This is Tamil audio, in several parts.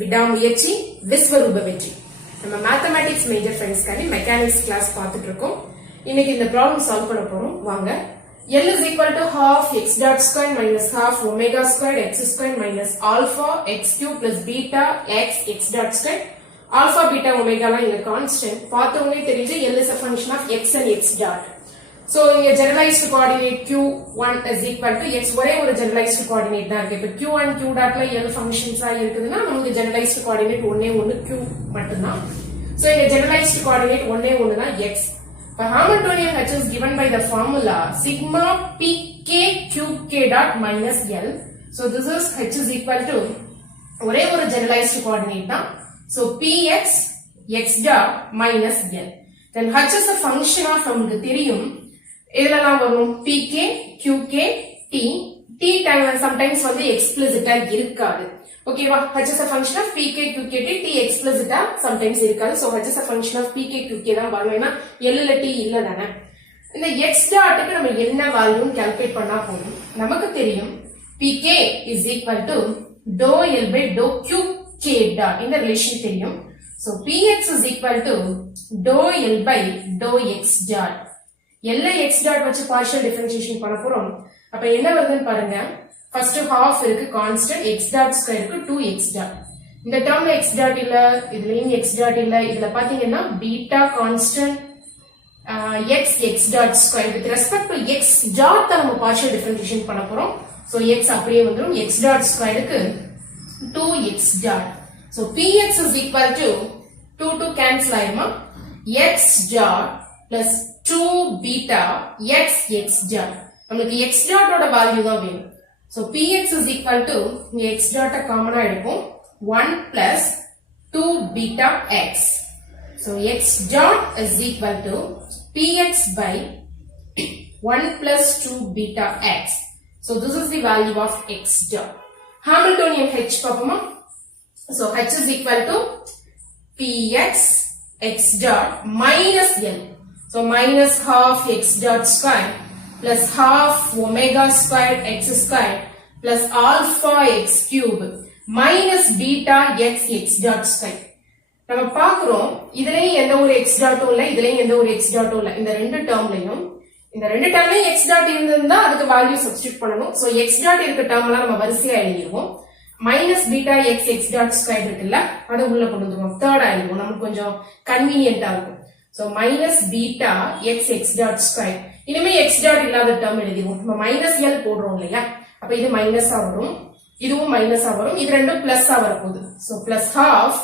விடாமுயற்சி விஸ்வரூப வெற்றி. நம்ம மேத்தமேட்டிக்ஸ் மேஜர் ஃப்ரெண்ட்ஸ்க்காக மெக்கானிக்ஸ் கிளாஸ் பார்த்துட்டு இருக்கோம். இன்னைக்கு இந்த ப்ராப்ளம் சால்வ் பண்ண போறோம். வாங்க. L is equal to half x dot square minus half omega squared x squared minus alpha x cube plus beta x dot square. Alpha, beta, omega லாம் இங்க கான்ஸ்டன்ட். பார்த்தவங்களே தெரியுது L is a function of x and x dot. So இங்க generalized coordinate q1 is equal to x. ஒரே ஒரு generalized coordinate தான் இருக்கு. இப்ப q and q dotல L functions ஆ இருக்குதுன்னா நமக்கு generalized coordinate ஒண்ணே ஒண்ணு q மட்டும்தான். So இங்க generalized coordinate ஒண்ணே ஒண்ணு தான் x. The Hamiltonian H is given by the formula sigma pk qk dot minus L. So this is H is equal to ஒரே ஒரு generalized coordinate தான். So px x dot minus L. Then H is a function of நமக்கு தெரியும். இதெல்லாம் வரும் pk qk t. t sometimes வந்து explicit-ஆ இருக்காது. ஓகேவா? H is a function of pk qk t. t explicit-ஆ sometimes இருக்காது. So H is a function of pk qk தான் வரும். ஏன்னா L ல t இல்ல தானே. இந்த x டாட்டுக்கு நம்ம என்ன வேல்யூன்னு கால்குலேட் பண்ணா போதும். நமக்கு தெரியும் pk is equal to dou L by dou qk dot. இந்த ரிலேஷன் தெரியும். So px is equal to dou L by dou x dot. L x dot வச்சு partial differentiation பண்ண போறோம். அப்ப என்ன வருதுன்னு பாருங்க. First half இருக்கு கான்ஸ்டன்ட் x dot square க்கு 2x dot. இந்த டேர்ம்ல x dot இல்ல, இதுலயும் x dot இல்ல. இதுல பாத்தீங்கன்னா beta constant x dot square with respect to x dot தான் நம்ம partial differentiation பண்ண போறோம். So x அப்படியே வந்துரும். x dot square க்கு 2x dot. So px is equal to 2 cancel ஆயிருமா? x dot plus 2 beta x dot. நமக்கு x dot ஓட வேல்யூ தான் வேணும். So px is equal to x dot காமனா எடுப்போம் 1 plus 2 beta x. So x dot is equal to px by 1 plus 2 beta x. So this is the value of x dot. Hamiltonian H பாப்போமா? So H is equal to px x dot minus L. So minus half x dot square plus half omega squared x squared plus alpha x cube minus beta x dot square. நம்ம பார்க்கிறோம் இதுலயும் எந்த ஒரு x டாட்டும் இல்ல, இதுலயும் எந்த ஒரு x டாட்டும் இல்ல. இந்த ரெண்டு டேர்ம்லயும் x டாட் இருந்திருந்தா அதுக்கு வேல்யூ சப்ஸ்டிட்யூட் பண்ணணும். சோ x டாட் இருக்க டேர்ம்லாம் நம்ம வரிசையா எழுதிடுவோம். Minus beta x dot square இருக்குல்ல, அதை உள்ள கொண்டு வந்துருவோம். தேர்ட் ஆயிடுவோம், நமக்கு கொஞ்சம் கன்வீனியன்டா இருக்கும். So minus beta x dot square. இனிமே x டாட் இல்லாத டேர்ம் எழுதிடுவோம். நம்ம மைனஸ் l போடுறோம் இல்லையா, அப்ப இது மைனஸா வரும், இதுவும் மைனஸா வரும், இது ரெண்டும் பிளஸ்ஸா வரப்போகுது. So plus half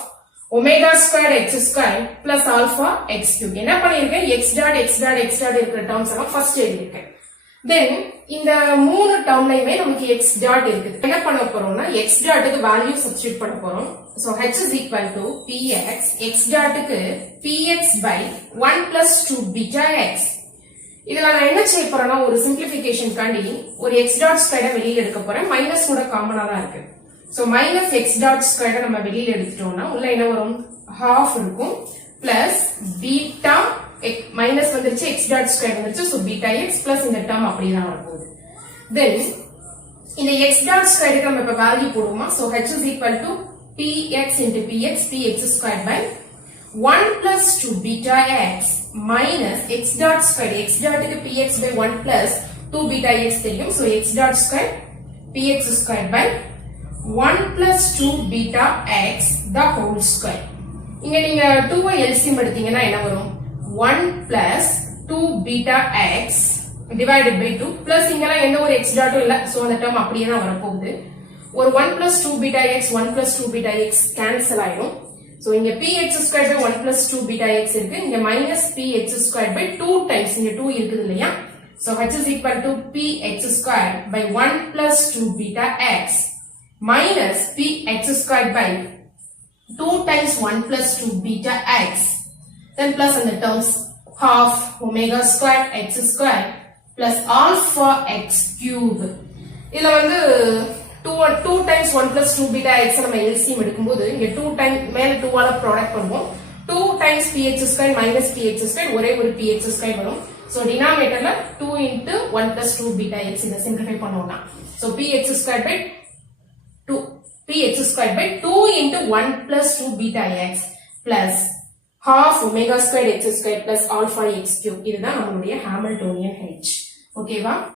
omega square X square plus alpha X cube. என்ன பண்ணிருக்கேன், x டாட் இருக்கிற டேர்ம்ஸ் எல்லாம் ஃபர்ஸ்ட் எழுதிருக்கேன். தென் இந்த மூணு டேர்ம்லயுமே நமக்கு x டாட் இருக்குது. என்ன பண்ண போறோம்னா x டாட்டுக்கு வேல்யூ சப்ஸ்டிட்யூட் பண்ண போறோம். So h is equal to px x டாட்டுக்கு px by 1 plus 2 beta x. இதுல நான் என்ன செய்ய போறேன்னா, ஒரு சிம்பிளிஃபிகேஷன் காண்டி ஒரு x டாட் ஸ்கொயரை வெளியில எடுக்க போறேன். மைனஸ் கூட காமனா தான் இருக்கு. சோ மைனஸ் x டாட் ஸ்கொயரை நம்ம வெளியில எடுத்துட்டோம்னா உள்ள என்ன வரும், half இருக்கும் பிளஸ் பீட்டா மைனஸ் வந்துருச்சு, x டாட் ஸ்கொயர் வந்துருச்சு. சோ பீட்டா x பிளஸ் இந்த டேர்ம் அப்படியே தான் வரப்போகுது. தென் இந்த x டாட் ஸ்கொயருக்கு நம்ம இப்ப வேல்யூ போடுவோமா? So h is equal to px into px squared by 1 plus 2 beta x minus x dot square. X dot க்கு px by 1 plus 2 beta x தெரியும். So x dot square px squared by 1 plus 2 beta x the whole square. இங்க நீங்க 2 LCM எடுத்தீங்கன்னா என்ன வரும், 1 plus 2 beta x divided by 2 plus இங்கலாம் எந்த ஒரு x dot இல்ல. So அந்த term அப்படியே தான் வரப்போகுது. ஒரு 1 plus 2 beta x 1 plus 2 beta x cancel ஆயிடும். So இங்க px squared by 1 plus 2 beta x இருக்கு. இங்க minus px squared by 2 times இங்க 2 இருக்குது இல்லையா. So h is equal to px squared by 1 plus 2 beta x minus px squared by 2 times 1 plus 2 beta x. Then plus on the terms half omega squared x squared plus alpha x cube. இதுல வந்து 2 times 1 plus 2 beta x நம்ம LCM எடுக்கும்போது இங்க 2 டைம் மேல 2 ஆல ப்ராடக்ட் பண்ணுவோம். 2 times px square minus px square ஒரே ஒரு px square வரும். So denominatorல 2 into 1 plus 2 beta x இத சிம்பிளிஃபை பண்ணோம்னா so px square by 2 px squared by 2 into 1 plus 2 beta x plus half omega squared x squared plus alpha x cube. இதுதான் நம்மளுடைய ஹாமில்டோனியன் h. ஓகேவா?